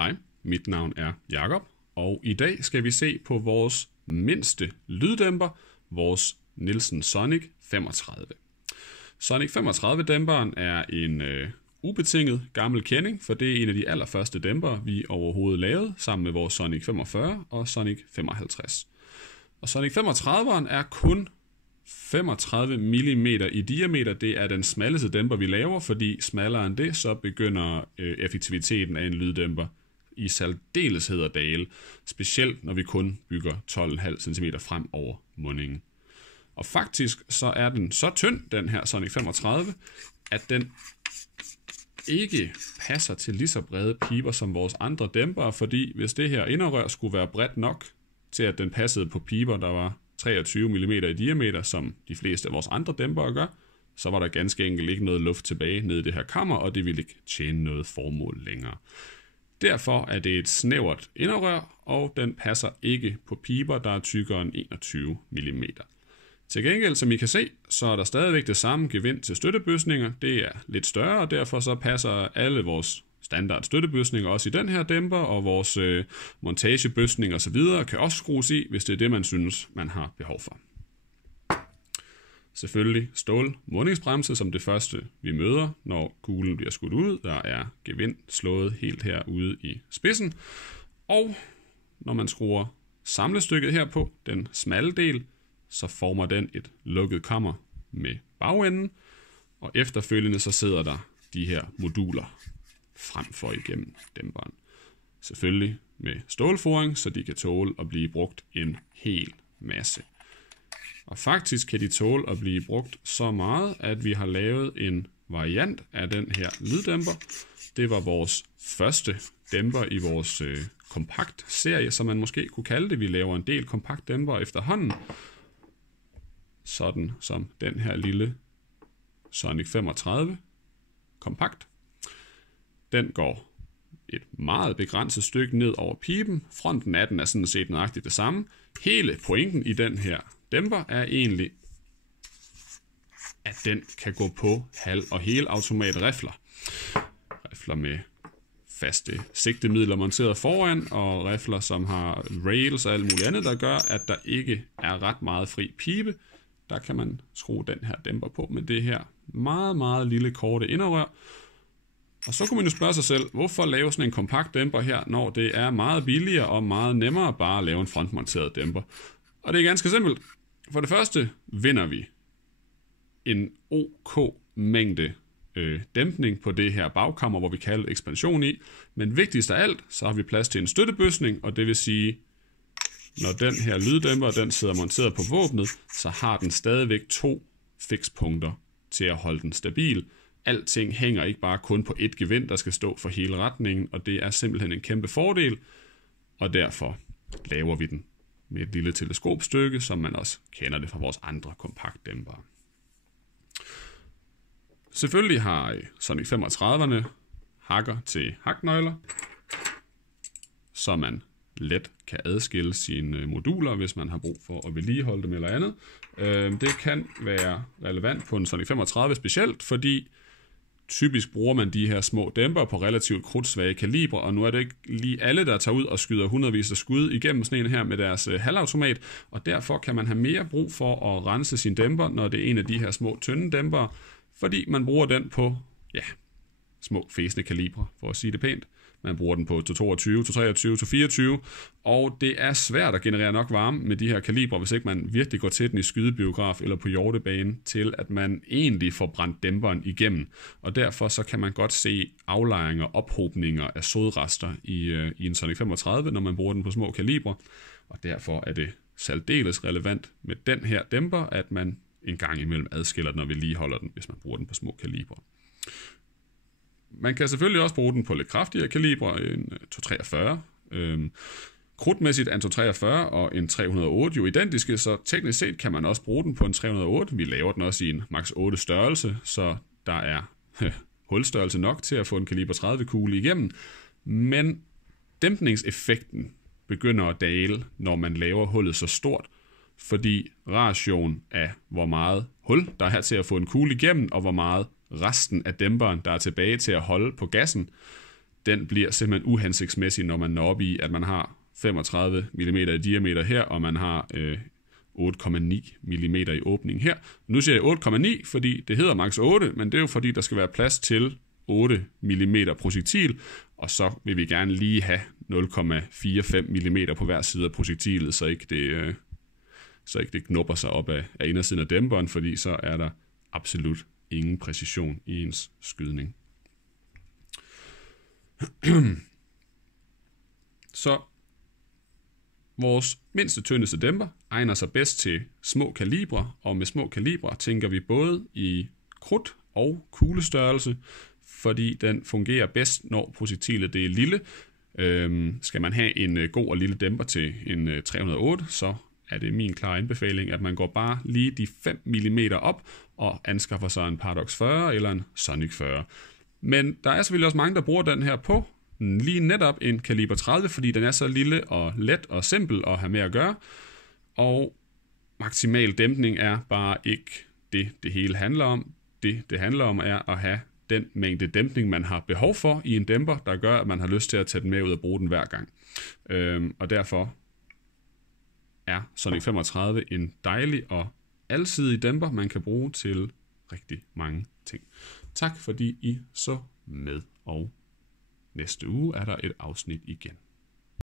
Hej, mit navn er Jakob, og i dag skal vi se på vores mindste lyddæmper, vores Nielsen Sonic 35. Sonic 35-dæmperen er en ubetinget gammel kending, for det er en af de allerførste dæmpere, vi overhovedet lavede, sammen med vores Sonic 45 og Sonic 55. Og Sonic 35'eren er kun 35 mm i diameter. Det er den smalleste dæmper, vi laver, fordi smallere end det, så begynder effektiviteten af en lyddæmper i særdeleshed at dale, specielt når vi kun bygger 12,5 cm frem over mundingen. Og faktisk så er den så tynd, den her Sonic 35, at den ikke passer til lige så brede piber som vores andre dæmpere, fordi hvis det her inderrør skulle være bredt nok til, at den passede på piber, der var 23 mm i diameter, som de fleste af vores andre dæmpere gør, så var der ganske enkelt ikke noget luft tilbage nede i det her kammer, og det ville ikke tjene noget formål længere. Derfor er det et snævert inderrør, og den passer ikke på piber, der er tykkere end 21 mm. Til gengæld, som I kan se, så er der stadigvæk det samme gevind til støttebøsninger. Det er lidt større, og derfor så passer alle vores standard støttebøsninger også i den her dæmper, og vores montagebøsning og så videre kan også skrues i, hvis det er det, man synes, man har behov for. Selvfølgelig stål mundingsbremse som det første, vi møder, når kuglen bliver skudt ud. Der er gevind slået helt herude i spidsen. Og når man skruer samlestykket her på, den smalle del, så former den et lukket kammer med bagenden. Og efterfølgende så sidder der de her moduler frem for igennem dæmperen. Selvfølgelig med stålforing, så de kan tåle at blive brugt en hel masse. Og faktisk kan de tåle at blive brugt så meget, at vi har lavet en variant af den her lyddæmper. Det var vores første dæmper i vores kompakt-serie, som man måske kunne kalde det. Vi laver en del kompaktdæmper efterhånden. Sådan som den her lille Sonic 35 kompakt. Den går et meget begrænset stykke ned over piben. Fronten af den er sådan set nøjagtigt det samme. Hele pointen i den her dæmper er egentlig, at den kan gå på halv- og helautomat rifler. Rifler med faste sigtemidler monteret foran, og rifler, som har rails og alt muligt andet, der gør, at der ikke er ret meget fri pibe. Der kan man skrue den her dæmper på med det her meget, meget lille korte inderrør. Og så kunne man jo spørge sig selv, hvorfor lave sådan en kompakt dæmper her, når det er meget billigere og meget nemmere bare at lave en frontmonteret dæmper. Og det er ganske simpelt. For det første vinder vi en OK mængde dæmpning på det her bagkammer, hvor vi kalder ekspansion i. Men vigtigst af alt, så har vi plads til en støttebøsning, og det vil sige, når den her lyddæmper den sidder monteret på våbnet, så har den stadigvæk 2 fikspunkter til at holde den stabil. Alting hænger ikke bare kun på et gevind, der skal stå for hele retningen, og det er simpelthen en kæmpe fordel, og derfor laver vi den med et lille teleskopstykke, som man også kender det fra vores andre kompaktdæmpere. Selvfølgelig har Sonic 35'erne hakker til haknøgler, så man let kan adskille sine moduler, hvis man har brug for at vedligeholde dem eller andet. Det kan være relevant på en Sonic 35 specielt, fordi typisk bruger man de her små dæmper på relativt krudtsvage kalibre, og nu er det ikke lige alle, der tager ud og skyder hundredvis af skud igennem sådan en her med deres halvautomat, og derfor kan man have mere brug for at rense sin dæmper, når det er en af de her små tynde dæmpere, fordi man bruger den på små fæsende kalibre, for at sige det pænt. Man bruger den på 22, 23, 24, og det er svært at generere nok varme med de her kalibre, hvis ikke man virkelig går til den i skydebiograf eller på hjortebane, til at man egentlig får brændt dæmperen igennem. Og derfor så kan man godt se aflejringer og ophobninger af sodrester i en Sonic 35, når man bruger den på små kalibre. Og derfor er det særdeles relevant med den her dæmper, at man en gang imellem adskiller den og vedligeholder den, hvis man bruger den på små kalibre. Man kan selvfølgelig også bruge den på lidt kraftigere kalibre, en 243. Krudtmæssigt er en 243 og en 308 jo identiske, så teknisk set kan man også bruge den på en 308. Vi laver den også i en max 8 størrelse, så der er hulstørrelse nok til at få en kaliber 30 kugle igennem. Men dæmpningseffekten begynder at dale, når man laver hullet så stort, fordi ratioen af hvor meget hul der er her til at få en kugle igennem, og hvor meget resten af dæmperen, der er tilbage til at holde på gassen, den bliver simpelthen uhensigtsmæssig, når man når op i, at man har 35 mm i diameter her, og man har 8,9 mm i åbning her. Nu siger jeg 8,9, fordi det hedder max 8, men det er jo fordi, der skal være plads til 8 mm projektil, og så vil vi gerne lige have 0,45 mm på hver side af projektilet, så ikke det knupper sig op af indersiden af dæmperen, fordi så er der absolut ingen præcision i ens skydning. Så vores mindste tyndeste dæmper egner sig bedst til små kalibre, og med små kalibre tænker vi både i krudt og kuglestørrelse, fordi den fungerer bedst, når projektilet det er lille. Skal man have en god og lille dæmper til en 308, så er det min klare anbefaling, at man går bare lige de 5 mm op og anskaffer sig en Paradox 40 eller en Sonic 40. Men der er selvfølgelig også mange, der bruger den her på lige netop en kaliber 30, fordi den er så lille og let og simpel at have med at gøre. Og maksimal dæmpning er bare ikke det hele handler om. Det handler om er at have den mængde dæmpning, man har behov for i en dæmper, der gør, at man har lyst til at tage den med ud og bruge den hver gang. Og derfor er Sonic 35 en dejlig og alsidig dæmper, man kan bruge til rigtig mange ting. Tak fordi I så med, og næste uge er der et afsnit igen.